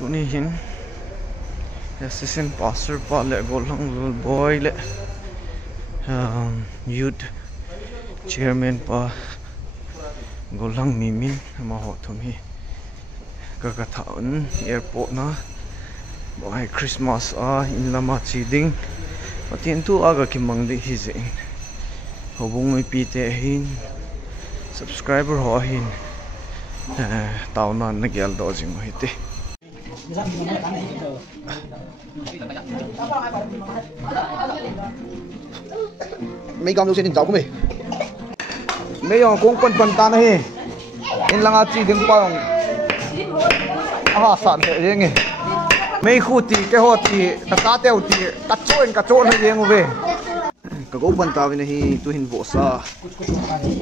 Tuni hin assistant pastor pa le golang boy le youth chairman pa golang mimin ma ho thum hi ka thaun airport na boy Christmas in lama chi ding patien tu aga ki mangdi hi ze hobung mi pi te hin subscriber ho hin tauna na gyal do jing hi te mấy con xin cháu của mình mấy ông cũng quân quân ta này in lăng chi tiếng phong sản thế gì nghe mấy khu thì cái họ thì ta tiêu thì ta trộn hay gì về cái gốc quân ta bên này tu hình bộ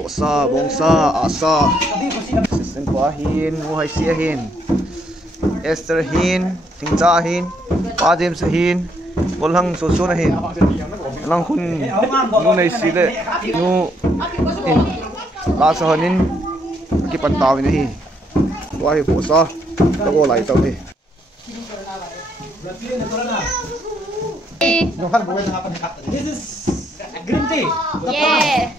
sa bông sa asa sen qua hin mua hay xia hin Esther hin Thinh Cha hin Pa James hin Golhang Soso na hin lang hun nu nei sile nu in la sa hanin ki pan taw ni hi wa hi posa to go lai taw hi This is green tea. Yeah.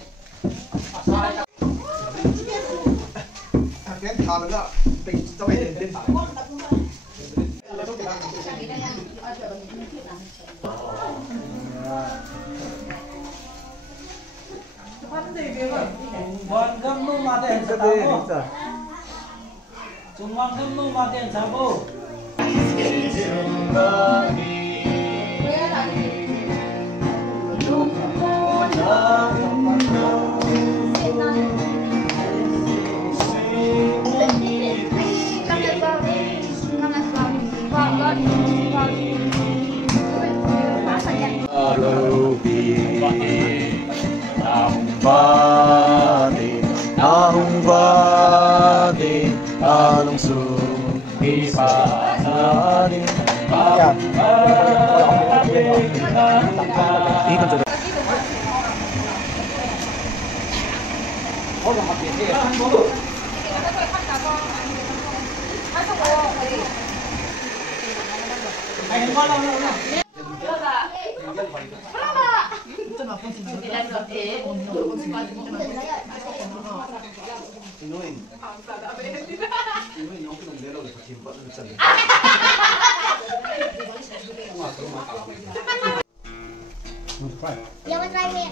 Yang try ni.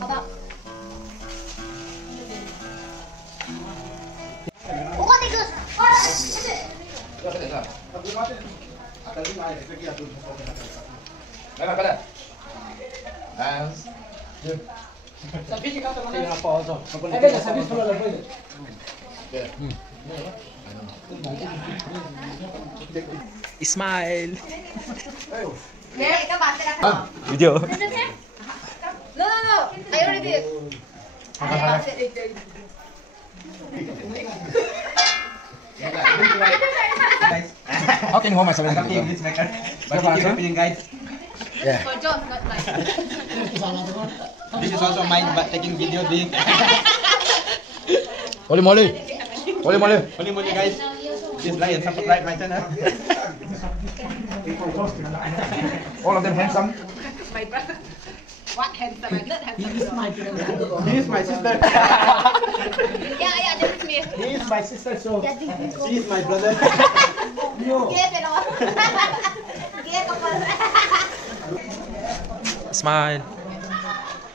Apa? Bukan tikus. Ismail Yeah, các bạn sẽ đặt video No. I already did. how can you hold myself Guys. yeah For John, not mine. This is also mine, but taking video big. holy moly Only guys. Please like and subscribe my channel. all of them handsome My brother. What handsome? I'm not handsome. He is my sister. Yeah, this is me. He is my sister, so Yeah, this is me. she is my brother. Kaya pero. Kaya kapal. smile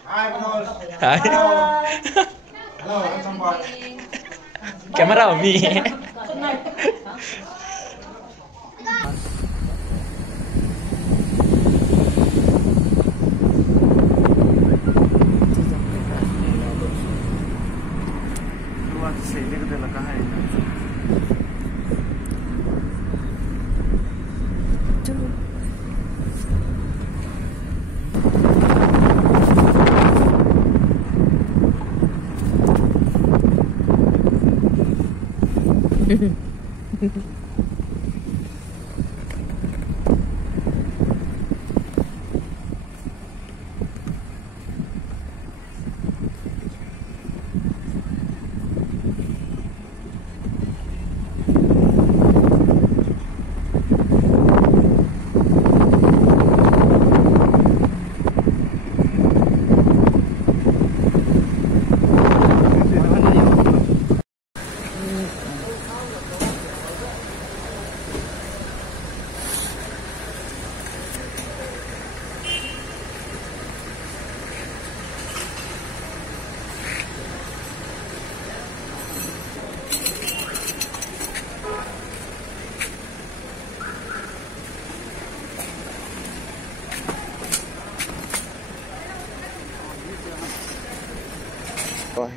Hi, Manol. hi Hello, welcome back. camera on me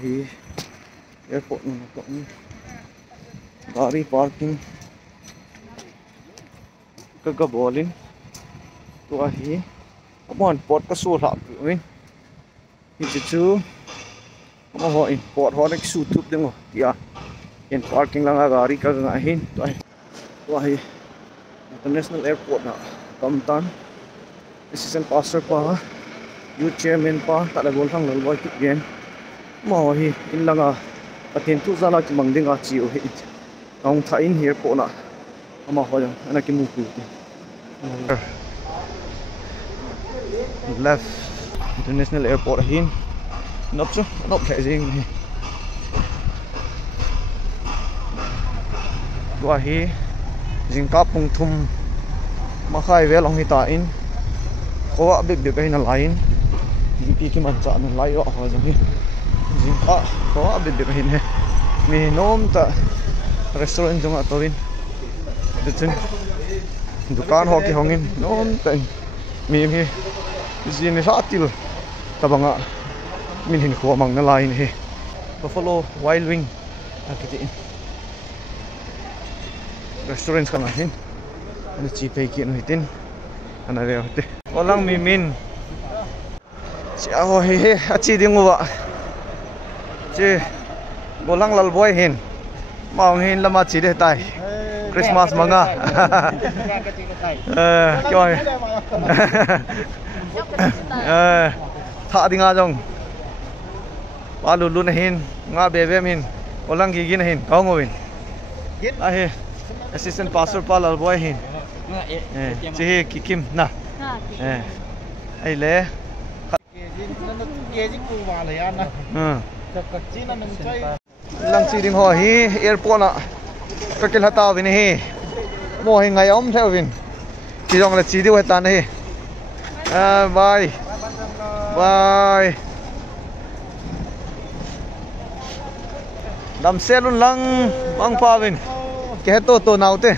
hi airport na to ni gari parking ka bolin to hi amon port ka so la win hi chu mo ho in port ho nek su tup demo ya in parking lang gari ka nga hin to hi international airport na Kamtan assistant pastor pa youth chairman pa ta la bol thang lol boy kip gen mo hi in langa patin tu zala ki mangdinga chi o hi ong tha in here po na ama ho jang ana ki mu pu left international airport hin nop khai jing tua hi jingka pungthum ma khai ve long hi ta in ko big kai na line dp ki man cha na lai ro ho jang hi jingka ko big kai ne mi nom ta restaurant jong atorin ditun dukan ho ki hongin nom ta mi jin ni satil tabanga min hin ko mang na line he Buffalo Wild Wing akiti restaurants ka nahin ano cheap ay kino hitin ano rin hote walang mimin si ako hehe achi di ngo ba si walang lalboy hin maong hin lama chi de tay Christmas mga kyo tha di nga jong walulu na hin nga bebe min walang gigi na hin kaw ngowin ahe assistant pastor pa lalboy hin si kikim na ai le lang si ding ho hi airport na kakil hata vin hi mo hi ngai om theo vin chi jong la chi di wa tan hi bye bye dam selun lang mang pa vin ke to nào te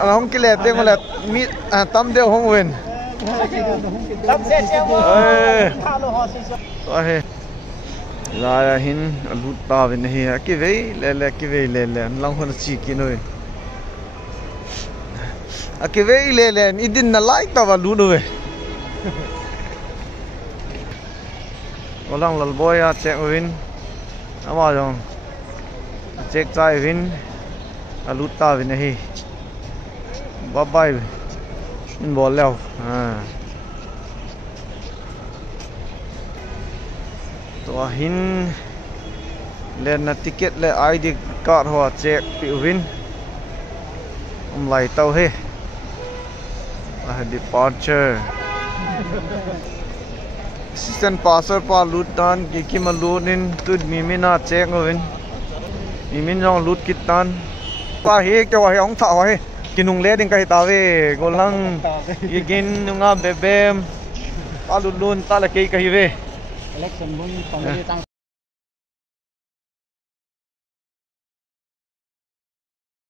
không cái lẹt đây là mi tâm đều không quên là hin lút ta bên này cái vế lẹ long hơn chỉ kia thôi cái vế lẹ ít din là lại ta vào lút rồi orang lalboy check win ama jong check chai win aluta win hi bye bye in bol leo to hin len na ticket le id card ho check pi win lai tàu he departure assistant pastor pa lut tan ki malunin tud mimina check ngowin mimin jong lut kitan pa he ke wa ong tha wa he kinung le ding kai ta we golang igin nga bebem pa lut lun ta la ke kai we election mun